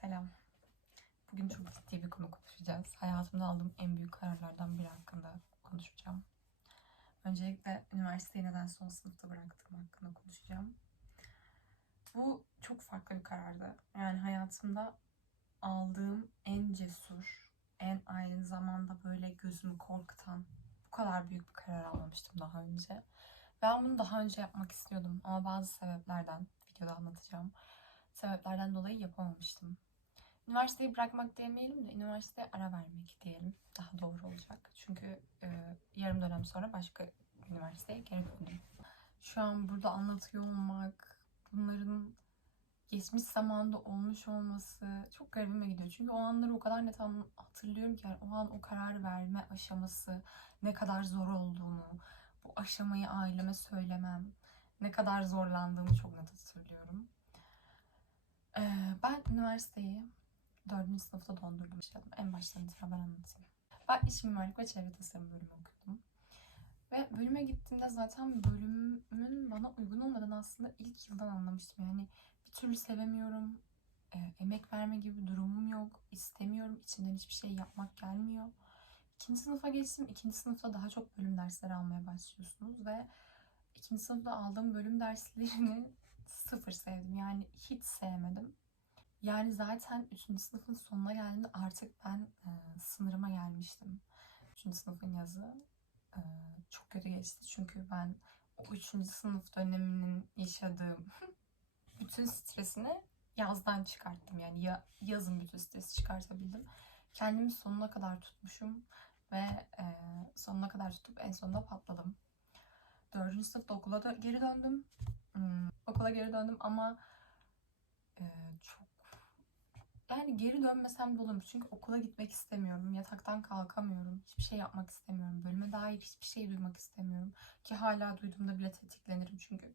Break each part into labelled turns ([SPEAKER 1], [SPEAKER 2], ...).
[SPEAKER 1] Selam. Bugün çok ciddi bir konu konuşacağız. Hayatımda aldığım en büyük kararlardan biri hakkında konuşacağım. Öncelikle üniversiteyi neden son sınıfta bıraktığım hakkında konuşacağım. Bu çok farklı bir karardı. Yani hayatımda aldığım en cesur, en aynı zamanda böyle gözümü korkutan, bu kadar büyük bir karar almamıştım daha önce. Ben bunu daha önce yapmak istiyordum ama bazı sebeplerden, videoda anlatacağım, sebeplerden dolayı yapamamıştım. Üniversiteyi bırakmak demeyelim de üniversiteye ara vermek diyelim. Daha doğru olacak. Çünkü e, yarım dönem sonra başka üniversiteye geri döndüm. Şu an burada anlatıyor olmak, bunların geçmiş zamanda olmuş olması çok garibime gidiyor. Çünkü o anları o kadar net hatırlıyorum ki yani o an o karar verme aşaması ne kadar zor olduğunu, bu aşamayı aileme söylemem, ne kadar zorlandığımı çok net hatırlıyorum. Ee, ben üniversiteyi dördüncü sınıfta dondurdum. başladım. En baştan itibaren anlatayım. Ben iç mimarlık ve çevre tasarım bölümü okudum. Ve bölüme gittiğimde zaten bölümün bana uygun olmadığını aslında ilk yıldan anlamıştım. Yani bir türlü sevemiyorum. e, emek verme gibi durumum yok. istemiyorum. İçinden hiçbir şey yapmak gelmiyor. İkinci sınıfa geçtim. İkinci sınıfta daha çok bölüm dersleri almaya başlıyorsunuz ve ikinci sınıfta aldığım bölüm derslerini sıfır sevdim. Yani hiç sevmedim. Yani zaten 3. sınıfın sonuna geldiğimde artık ben e, sınırıma gelmiştim. 3. sınıfın yazı e, çok kötü geçti. Çünkü ben o 3. sınıf döneminin yaşadığım bütün stresini yazdan çıkarttım. Yani ya, yazın bütün stresi çıkartabildim. Kendimi sonuna kadar tutmuşum ve e, sonuna kadar tutup en sonunda patladım. 4. sınıfta okula da geri döndüm. Hmm, okula geri döndüm ama e, çok yani geri dönmesem de olur. Çünkü okula gitmek istemiyorum. Yataktan kalkamıyorum. Hiçbir şey yapmak istemiyorum. Bölüme dair hiçbir şey duymak istemiyorum. Ki hala duyduğumda bile tetiklenirim. Çünkü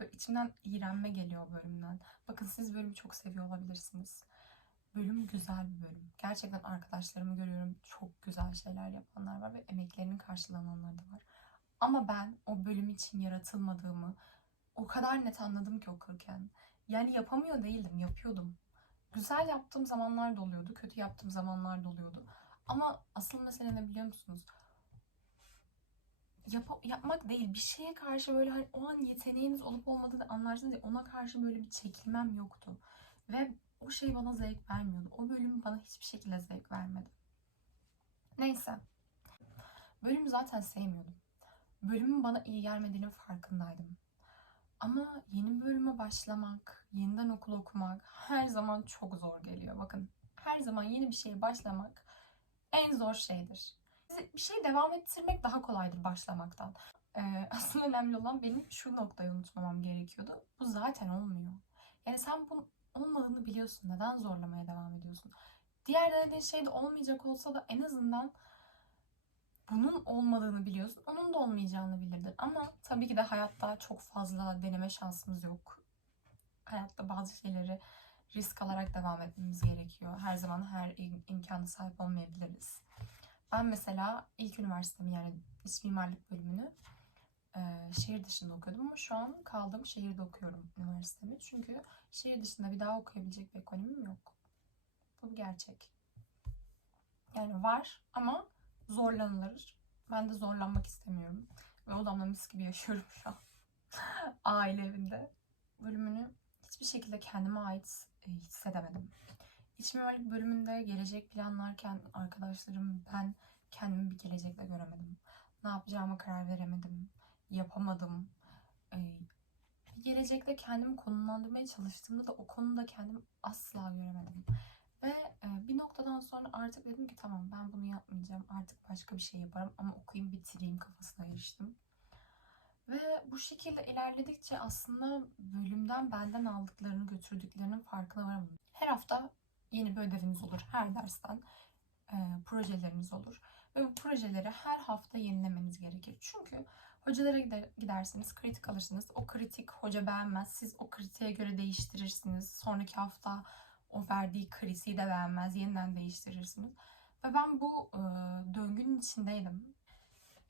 [SPEAKER 1] böyle içimden iğrenme geliyor bölümden. Bakın siz bölümü çok seviyor olabilirsiniz. Bölüm güzel bir bölüm. Gerçekten arkadaşlarımı görüyorum. Çok güzel şeyler yapanlar var ve emeklerinin karşılananlar da var. Ama ben o bölüm için yaratılmadığımı o kadar net anladım ki okurken. Yani yapamıyor değildim, yapıyordum. Güzel yaptığım zamanlar da oluyordu, kötü yaptığım zamanlar da oluyordu. Ama asıl mesele ne biliyor musunuz? Yap- yapmak değil, bir şeye karşı böyle hani o an yeteneğiniz olup olmadığını anlarsınız ya ona karşı böyle bir çekilmem yoktu. Ve o şey bana zevk vermiyordu. O bölüm bana hiçbir şekilde zevk vermedi. Neyse. Bölümü zaten sevmiyordum. Bölümün bana iyi gelmediğinin farkındaydım. Ama yeni bölüme başlamak, yeniden okul okumak her zaman çok zor geliyor. Bakın her zaman yeni bir şeye başlamak en zor şeydir. Bir şey devam ettirmek daha kolaydır başlamaktan. Ee, aslında önemli olan benim şu noktayı unutmamam gerekiyordu. Bu zaten olmuyor. Yani sen bunun olmadığını biliyorsun. Neden zorlamaya devam ediyorsun? Diğer denediğin şey de olmayacak olsa da en azından bunun olmadığını biliyorsun. Onun da olmayacağını bilirdin. Ama tabii ki de hayatta çok fazla deneme şansımız yok. Hayatta bazı şeyleri risk alarak devam etmemiz gerekiyor. Her zaman her im- sahip olmayabiliriz. Ben mesela ilk üniversitemi yani iç mimarlık bölümünü e, şehir dışında okuyordum ama şu an kaldığım şehirde okuyorum üniversitemi. Çünkü şehir dışında bir daha okuyabilecek bir ekonomim yok. Bu gerçek. Yani var ama zorlanılır. Ben de zorlanmak istemiyorum. Ve odamda mis gibi yaşıyorum şu an. Aile evinde. Bölümünü hiçbir şekilde kendime ait e, hissedemedim. İç mimarlık bölümünde gelecek planlarken arkadaşlarım ben kendimi bir gelecekle göremedim. Ne yapacağıma karar veremedim. Yapamadım. E, bir gelecekte kendimi konumlandırmaya çalıştığımda da o konuda kendimi asla göremedim. Noktadan sonra artık dedim ki tamam ben bunu yapmayacağım. Artık başka bir şey yaparım ama okuyayım bitireyim kafasına eriştim. Ve bu şekilde ilerledikçe aslında bölümden benden aldıklarını götürdüklerinin farkına varamadım. Her hafta yeni bir ödeviniz olur. Her dersten e, projeleriniz olur. Ve bu projeleri her hafta yenilemeniz gerekir. Çünkü hocalara gider, gidersiniz, kritik alırsınız. O kritik hoca beğenmez. Siz o kritiğe göre değiştirirsiniz. Sonraki hafta o verdiği kritiği de beğenmez. Yeniden değiştirirsiniz. Ve ben bu e, döngünün içindeydim.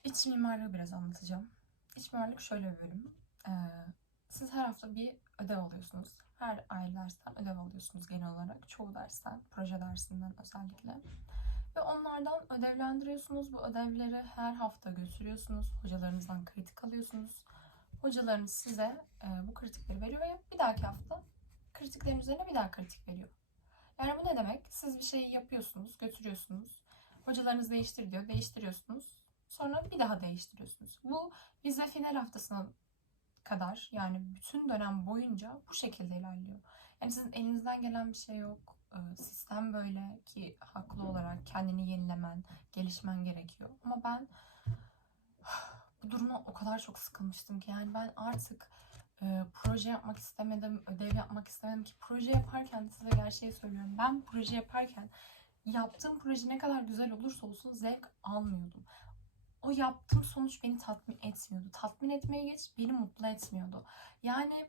[SPEAKER 1] İç mimarlığı biraz anlatacağım. İç mimarlık şöyle bir bölüm. E, siz her hafta bir ödev alıyorsunuz. Her ayrı dersten ödev alıyorsunuz genel olarak. Çoğu dersten, proje dersinden özellikle. Ve onlardan ödevlendiriyorsunuz. Bu ödevleri her hafta götürüyorsunuz. Hocalarınızdan kritik alıyorsunuz. Hocalarınız size e, bu kritikleri veriyor ve bir dahaki hafta kritiklerin üzerine bir daha kritik veriyor. Yani bu ne demek? Siz bir şeyi yapıyorsunuz, götürüyorsunuz. Hocalarınız değiştir diyor, değiştiriyorsunuz. Sonra bir daha değiştiriyorsunuz. Bu vize final haftasına kadar yani bütün dönem boyunca bu şekilde ilerliyor. Yani sizin elinizden gelen bir şey yok. Ee, Sistem böyle ki haklı olarak kendini yenilemen, gelişmen gerekiyor. Ama ben bu duruma o kadar çok sıkılmıştım ki yani ben artık e, proje yapmak istemedim, ödev yapmak istemedim ki proje yaparken size gerçeği söylüyorum. Ben proje yaparken yaptığım proje ne kadar güzel olursa olsun zevk almıyordum. O yaptığım sonuç beni tatmin etmiyordu. Tatmin etmeye geç beni mutlu etmiyordu. Yani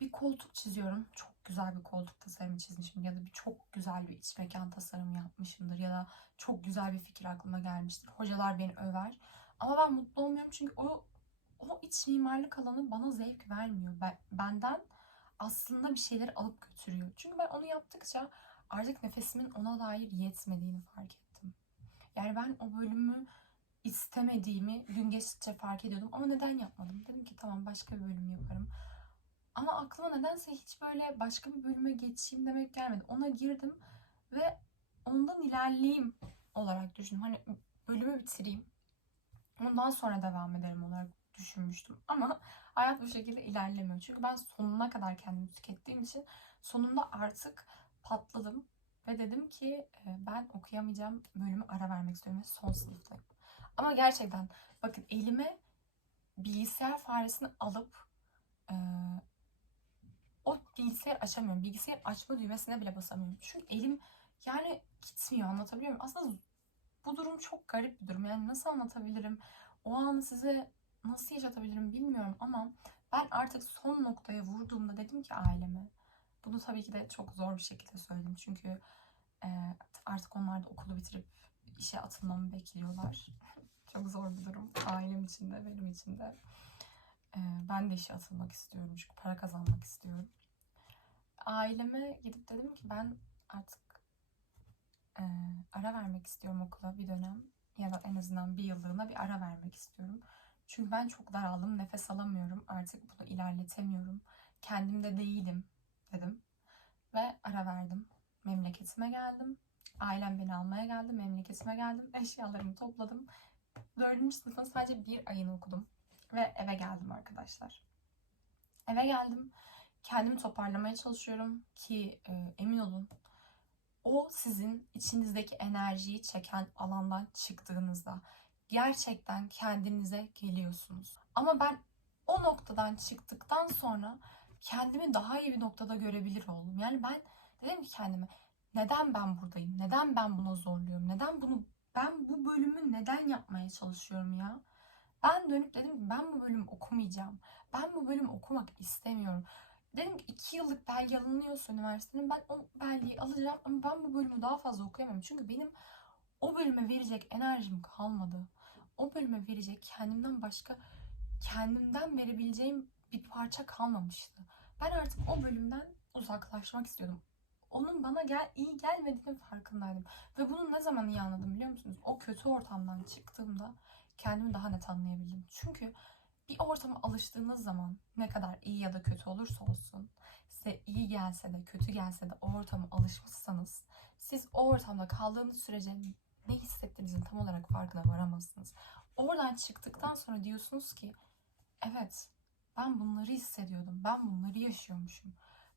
[SPEAKER 1] bir koltuk çiziyorum. Çok güzel bir koltuk tasarımı çizmişim ya da bir çok güzel bir iç mekan tasarımı yapmışımdır ya da çok güzel bir fikir aklıma gelmiştir. Hocalar beni över. Ama ben mutlu olmuyorum çünkü o o iç mimarlık alanı bana zevk vermiyor. Ben, benden aslında bir şeyleri alıp götürüyor. Çünkü ben onu yaptıkça artık nefesimin ona dair yetmediğini fark ettim. Yani ben o bölümü istemediğimi gün geçtikçe fark ediyordum ama neden yapmadım? Dedim ki tamam başka bir bölüm yaparım. Ama aklıma nedense hiç böyle başka bir bölüme geçeyim demek gelmedi. Ona girdim ve ondan ilerleyeyim olarak düşündüm. Hani bölümü bitireyim. Ondan sonra devam ederim olarak düşünmüştüm. Ama hayat bu şekilde ilerlemiyor. Çünkü ben sonuna kadar kendimi tükettiğim için sonunda artık patladım. Ve dedim ki e, ben okuyamayacağım bölümü ara vermek istiyorum ve son sınıftayım. Ama gerçekten bakın elime bilgisayar faresini alıp e, o bilgisayar açamıyorum. Bilgisayar açma düğmesine bile basamıyorum. Çünkü elim yani gitmiyor anlatabiliyor muyum? Aslında bu durum çok garip bir durum. Yani nasıl anlatabilirim? O anı size nasıl yaşatabilirim bilmiyorum ama ben artık son noktaya vurduğumda dedim ki aileme bunu tabii ki de çok zor bir şekilde söyledim. Çünkü e, artık onlar da okulu bitirip işe atılmamı bekliyorlar. çok zor bir durum. Ailem için de benim için de. E, ben de işe atılmak istiyorum çünkü para kazanmak istiyorum. Aileme gidip dedim ki ben artık e, ara vermek istiyorum okula bir dönem ya da en azından bir yıllığına bir ara vermek istiyorum. Çünkü ben çok daraldım, nefes alamıyorum. Artık bunu ilerletemiyorum. Kendimde değilim dedim. Ve ara verdim. Memleketime geldim. Ailem beni almaya geldi. Memleketime geldim. Eşyalarımı topladım. Dördüncü sınıfın sadece bir ayını okudum. Ve eve geldim arkadaşlar. Eve geldim. Kendimi toparlamaya çalışıyorum ki e, emin olun o sizin içinizdeki enerjiyi çeken alandan çıktığınızda gerçekten kendinize geliyorsunuz. Ama ben o noktadan çıktıktan sonra kendimi daha iyi bir noktada görebilir oldum. Yani ben dedim ki kendime neden ben buradayım? Neden ben buna zorluyorum? Neden bunu ben bu bölümü neden yapmaya çalışıyorum ya? Ben dönüp dedim ki ben bu bölümü okumayacağım. Ben bu bölümü okumak istemiyorum. Dedim ki iki yıllık belge alınıyorsa üniversitenin ben o belgeyi alacağım ama ben bu bölümü daha fazla okuyamam. Çünkü benim o bölüme verecek enerjim kalmadı o bölüme verecek kendimden başka kendimden verebileceğim bir parça kalmamıştı. Ben artık o bölümden uzaklaşmak istiyordum. Onun bana gel iyi gelmediğinin farkındaydım. Ve bunu ne zaman iyi anladım biliyor musunuz? O kötü ortamdan çıktığımda kendimi daha net anlayabildim. Çünkü bir ortama alıştığınız zaman ne kadar iyi ya da kötü olursa olsun size iyi gelse de kötü gelse de o ortama alışmışsanız siz o ortamda kaldığınız sürece ne hissettiğinizin tam olarak farkına varamazsınız. Oradan çıktıktan sonra diyorsunuz ki evet ben bunları hissediyordum. Ben bunları yaşıyormuşum.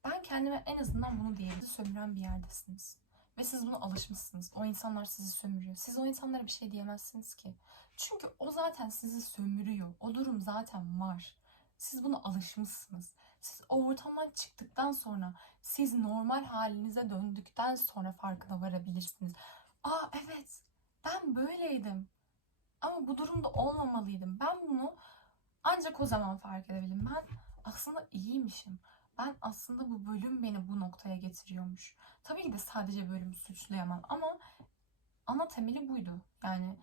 [SPEAKER 1] Ben kendime en azından bunu diyebilirim. Sömüren bir yerdesiniz. Ve siz buna alışmışsınız. O insanlar sizi sömürüyor. Siz o insanlara bir şey diyemezsiniz ki. Çünkü o zaten sizi sömürüyor. O durum zaten var. Siz buna alışmışsınız. Siz o ortamdan çıktıktan sonra, siz normal halinize döndükten sonra farkına varabilirsiniz. Aa evet ben böyleydim. Ama bu durumda olmamalıydım. Ben bunu ancak o zaman fark edebildim. Ben aslında iyiymişim. Ben aslında bu bölüm beni bu noktaya getiriyormuş. Tabii ki de sadece bölümü suçlayamam ama ana temeli buydu. Yani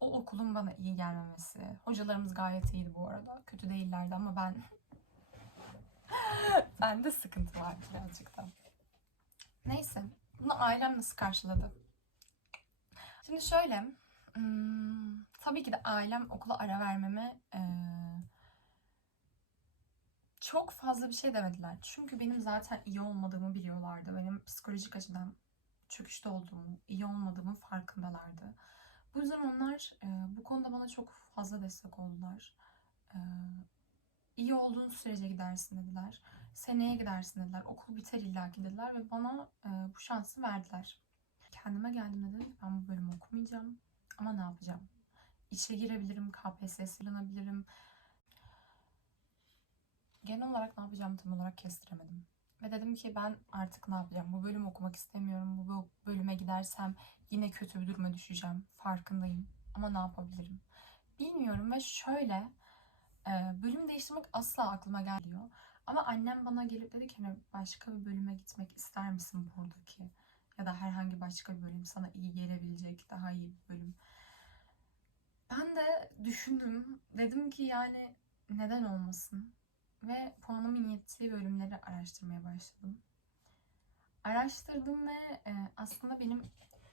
[SPEAKER 1] o okulun bana iyi gelmemesi. Hocalarımız gayet iyiydi bu arada. Kötü değillerdi ama ben Bende sıkıntı var birazcık da. Neyse. Bunu ailem nasıl karşıladı? Şimdi şöyle. tabii ki de ailem okula ara vermeme çok fazla bir şey demediler. Çünkü benim zaten iyi olmadığımı biliyorlardı. Benim psikolojik açıdan çöküşte olduğumu, iyi olmadığımın farkındalardı. Bu yüzden onlar bu konuda bana çok fazla destek oldular. E, iyi olduğun sürece gidersin dediler. Seneye gidersin dediler. Okul biter illaki dediler ve bana bu şansı verdiler. Kendime geldim dedim ki ben bu bölümü okumayacağım. Ama ne yapacağım? İşe girebilirim, KPSS'ye sığınabilirim. Genel olarak ne yapacağımı tam olarak kestiremedim. Ve dedim ki ben artık ne yapacağım? Bu bölümü okumak istemiyorum. Bu bu bölüme gidersem yine kötü bir duruma düşeceğim. Farkındayım. Ama ne yapabilirim? Bilmiyorum ve şöyle e, bölüm değiştirmek asla aklıma gelmiyor. Ama annem bana gelip dedi ki hani başka bir bölüme gitmek ister misin buradaki? Ya da herhangi başka bir bölüm sana iyi gelebilecek, daha iyi bir bölüm. Ben de düşündüm. Dedim ki yani neden olmasın? Ve puanımın yettiği bölümleri araştırmaya başladım. Araştırdım ve e, aslında benim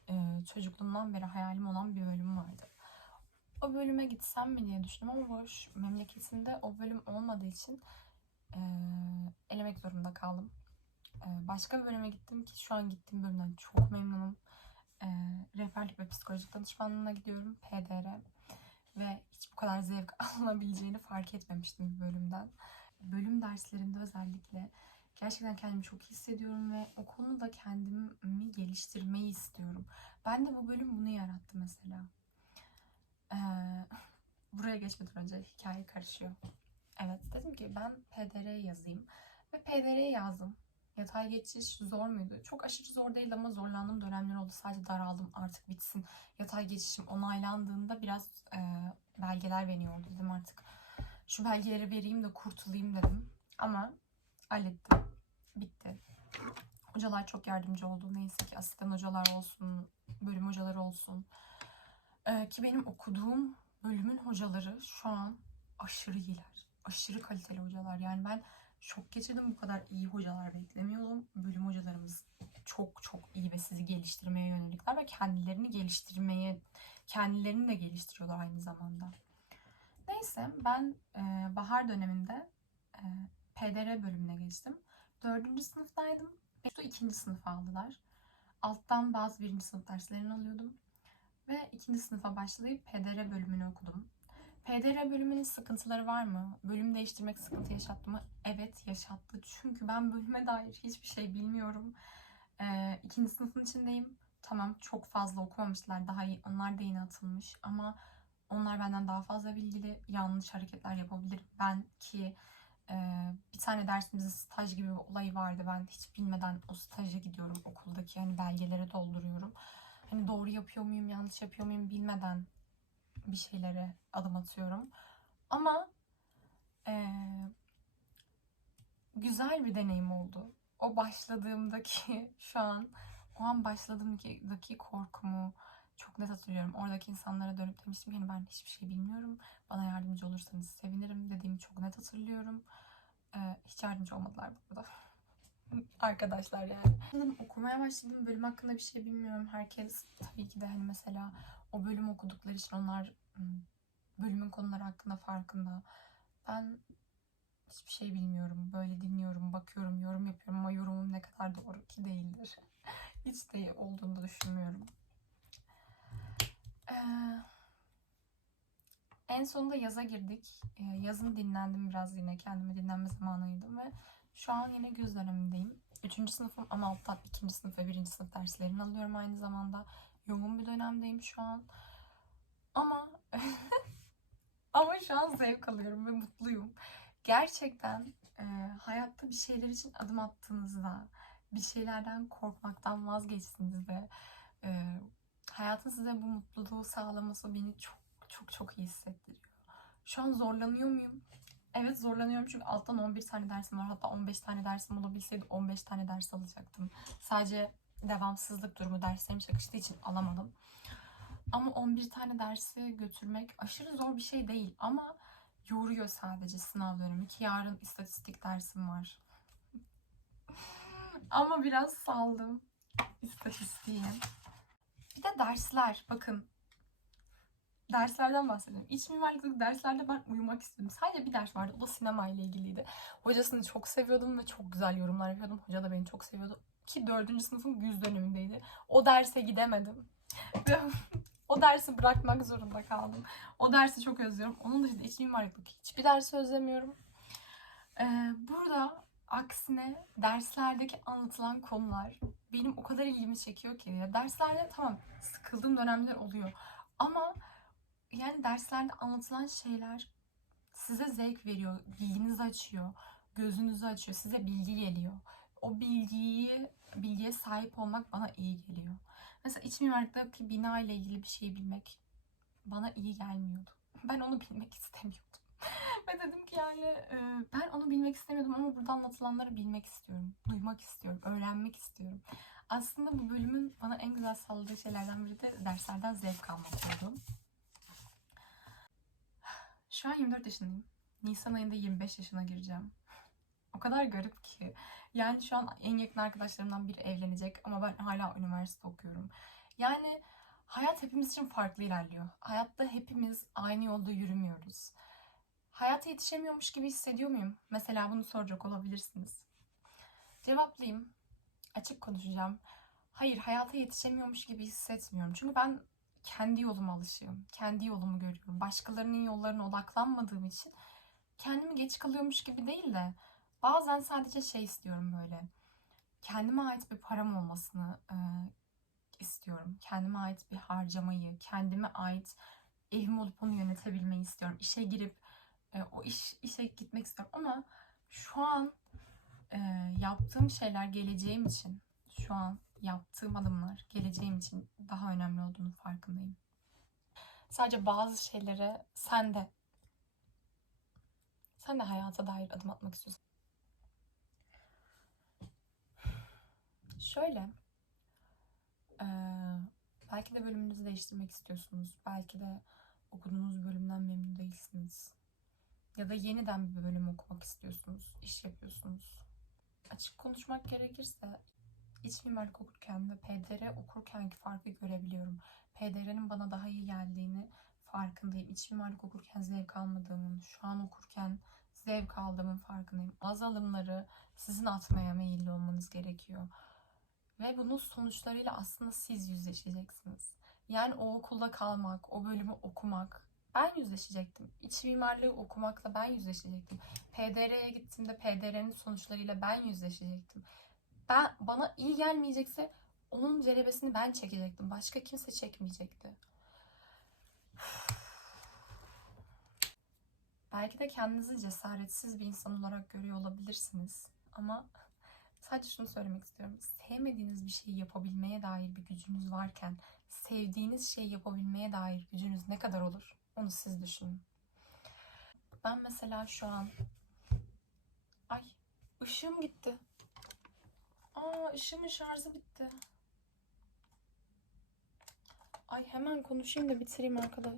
[SPEAKER 1] e, çocukluğumdan beri hayalim olan bir bölüm vardı. O bölüme gitsem mi diye düşündüm ama boş memleketimde o bölüm olmadığı için e, elemek zorunda kaldım. E, başka bir bölüme gittim ki şu an gittiğim bölümden çok memnunum. E, rehberlik ve psikolojik danışmanlığına gidiyorum. PDR. Ve hiç bu kadar zevk alınabileceğini fark etmemiştim bir bölümden. Bölüm derslerinde özellikle gerçekten kendimi çok hissediyorum ve o konuda kendimi geliştirmeyi istiyorum. Ben de bu bölüm bunu yarattı mesela. Ee, buraya geçmeden önce hikaye karışıyor. Evet dedim ki ben PDR yazayım ve PDR yazdım. Yatay geçiş zor muydu? Çok aşırı zor değildi ama zorlandığım dönemler oldu. Sadece daraldım artık bitsin. Yatay geçişim onaylandığında biraz e, belgeler beni dedim artık. Şu belgeleri vereyim de kurtulayım dedim. Ama hallettim. Bitti. Hocalar çok yardımcı oldu. Neyse ki asistan hocalar olsun, bölüm hocaları olsun. Ee, ki benim okuduğum bölümün hocaları şu an aşırı iyiler. Aşırı kaliteli hocalar. Yani ben şok geçirdim. Bu kadar iyi hocalar beklemiyordum. Bölüm hocalarımız çok çok iyi ve sizi geliştirmeye yönelikler ve kendilerini geliştirmeye, kendilerini de geliştiriyorlar aynı zamanda. Neyse ben e, bahar döneminde e, PDR bölümüne geçtim. Dördüncü sınıftaydım. Beni ikinci sınıfa aldılar. Alttan bazı birinci sınıf derslerini alıyordum. Ve ikinci sınıfa başlayıp PDR bölümünü okudum. PDR bölümünün sıkıntıları var mı? Bölüm değiştirmek sıkıntı yaşattı mı? Evet yaşattı. Çünkü ben bölüme dair hiçbir şey bilmiyorum. Ee, ikinci sınıfın içindeyim. Tamam çok fazla okumamışlar. Daha iyi. Onlar da yeni atılmış. Ama onlar benden daha fazla bilgili. Yanlış hareketler yapabilir. Ben ki e, bir tane dersimizde staj gibi bir olayı vardı. Ben hiç bilmeden o staja gidiyorum okuldaki. Hani belgeleri dolduruyorum. Hani doğru yapıyor muyum, yanlış yapıyor muyum bilmeden bir şeylere adım atıyorum. Ama eee, güzel bir deneyim oldu. O başladığımdaki şu an o an başladığımdaki korkumu çok net hatırlıyorum. Oradaki insanlara dönüp demiştim ki "Yani ben hiçbir şey bilmiyorum. Bana yardımcı olursanız sevinirim dediğimi çok net hatırlıyorum. Eee, hiç yardımcı olmadılar burada. Arkadaşlar yani. Okumaya başladım. Bölüm hakkında bir şey bilmiyorum. Herkes tabii ki de hani mesela o bölüm okudukları için onlar bölümün konuları hakkında farkında. Ben hiçbir şey bilmiyorum. Böyle dinliyorum, bakıyorum, yorum yapıyorum ama yorumum ne kadar doğru ki değildir. Hiç de olduğunu da düşünmüyorum. Ee, en sonunda yaza girdik. Ee, yazın dinlendim biraz yine. Kendime dinlenme zamanı ayırdım ve şu an yine göz dönemindeyim. Üçüncü sınıfım ama alttan ikinci sınıf ve birinci sınıf derslerini alıyorum aynı zamanda. Yoğun bir dönemdeyim şu an. Ama ama şu an zevk alıyorum ve mutluyum. Gerçekten e, hayatta bir şeyler için adım attığınızda, bir şeylerden korkmaktan vazgeçtiğinizde e, hayatın size bu mutluluğu sağlaması beni çok çok çok iyi hissettiriyor. Şu an zorlanıyor muyum? Evet zorlanıyorum çünkü alttan 11 tane dersim var. Hatta 15 tane dersim olabilseydi 15 tane ders alacaktım. Sadece devamsızlık durumu derslerim çakıştığı için alamadım. Ama 11 tane dersi götürmek aşırı zor bir şey değil. Ama yoruyor sadece sınav dönemi ki yarın istatistik dersim var. Ama biraz saldım istatistiği. Bir de dersler. Bakın derslerden bahsedelim. İç mimarlık derslerde ben uyumak istedim. Sadece bir ders vardı. O da sinema ile ilgiliydi. Hocasını çok seviyordum ve çok güzel yorumlar yapıyordum. Hoca da beni çok seviyordu. Ki dördüncü sınıfın güz dönemindeydi. O derse gidemedim. O dersi bırakmak zorunda kaldım. O dersi çok özlüyorum. Onun dışında iç mimarlıklık hiçbir dersi özlemiyorum. Ee, burada aksine derslerdeki anlatılan konular benim o kadar ilgimi çekiyor ki. Ya derslerde tamam sıkıldığım dönemler oluyor. Ama yani derslerde anlatılan şeyler size zevk veriyor, bilginizi açıyor, gözünüzü açıyor, size bilgi geliyor. O bilgiyi, bilgiye sahip olmak bana iyi geliyor. Mesela iç mimarlıktaki bina ile ilgili bir şey bilmek bana iyi gelmiyordu. Ben onu bilmek istemiyordum. Ve dedim ki yani e, ben onu bilmek istemiyordum ama burada anlatılanları bilmek istiyorum. Duymak istiyorum, öğrenmek istiyorum. Aslında bu bölümün bana en güzel sağladığı şeylerden biri de derslerden zevk almak oldu. Şu an 24 yaşındayım. Nisan ayında 25 yaşına gireceğim. O kadar garip ki. Yani şu an en yakın arkadaşlarımdan biri evlenecek ama ben hala üniversite okuyorum. Yani hayat hepimiz için farklı ilerliyor. Hayatta hepimiz aynı yolda yürümüyoruz. Hayata yetişemiyormuş gibi hissediyor muyum? Mesela bunu soracak olabilirsiniz. Cevaplayayım. Açık konuşacağım. Hayır, hayata yetişemiyormuş gibi hissetmiyorum. Çünkü ben kendi yoluma alışığım. Kendi yolumu görüyorum. Başkalarının yollarına odaklanmadığım için kendimi geç kalıyormuş gibi değil de bazen sadece şey istiyorum böyle. Kendime ait bir param olmasını e, istiyorum. Kendime ait bir harcamayı, kendime ait evim olup onu yönetebilmeyi istiyorum. İşe girip e, o iş işe gitmek istiyorum ama şu an e, yaptığım şeyler geleceğim için şu an yaptığım adımlar geleceğim için daha önemli olduğunu farkındayım. Sadece bazı şeylere sen de sen de hayata dair adım atmak istiyorsun. Şöyle eee, belki de bölümünüzü değiştirmek istiyorsunuz. Belki de okuduğunuz bölümden memnun değilsiniz. Ya da yeniden bir bölüm okumak istiyorsunuz. iş yapıyorsunuz. Açık konuşmak gerekirse iç mimarlık okurken ve PDR okurkenki farkı görebiliyorum. PDR'nin bana daha iyi geldiğini farkındayım. İç mimarlık okurken zevk almadığımın, şu an okurken zevk aldığımın farkındayım. Az alımları sizin atmaya meyilli olmanız gerekiyor. Ve bunun sonuçlarıyla aslında siz yüzleşeceksiniz. Yani o okulda kalmak, o bölümü okumak, ben yüzleşecektim. İç mimarlığı okumakla ben yüzleşecektim. PDR'ye gittiğimde PDR'nin sonuçlarıyla ben yüzleşecektim. Ben bana iyi gelmeyecekse onun cerebesini ben çekecektim. Başka kimse çekmeyecekti. Belki de kendinizi cesaretsiz bir insan olarak görüyor olabilirsiniz. Ama sadece şunu söylemek istiyorum. Sevmediğiniz bir şeyi yapabilmeye dair bir gücünüz varken sevdiğiniz şeyi yapabilmeye dair gücünüz ne kadar olur? Onu siz düşünün. Ben mesela şu an ay ışığım gitti. Aa ışığımın şarjı bitti. Ay hemen konuşayım da bitireyim arkada.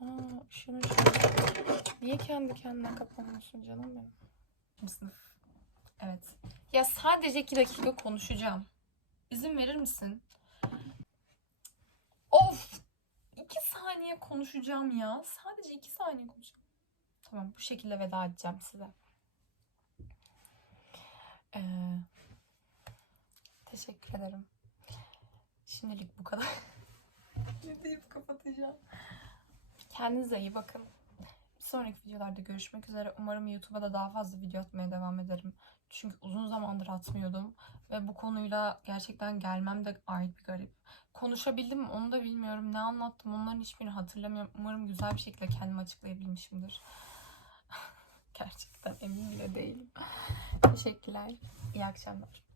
[SPEAKER 1] Aa ışığımın şarjı. Niye kendi kendine kapanıyorsun canım benim? Sınıf. Evet. Ya sadece iki dakika konuşacağım. İzin verir misin? Of! İki saniye konuşacağım ya. Sadece iki saniye konuşacağım. Tamam bu şekilde veda edeceğim size. Ee, teşekkür ederim. Şimdilik bu kadar. ne deyip kapatacağım. Kendinize iyi bakın. Sonraki videolarda görüşmek üzere. Umarım YouTube'a da daha fazla video atmaya devam ederim. Çünkü uzun zamandır atmıyordum. Ve bu konuyla gerçekten gelmem de ayrı bir garip. Konuşabildim mi onu da bilmiyorum. Ne anlattım onların hiçbirini hatırlamıyorum. Umarım güzel bir şekilde kendimi açıklayabilmişimdir. gerçekten emin bile değilim. Teşekkürler. İyi akşamlar.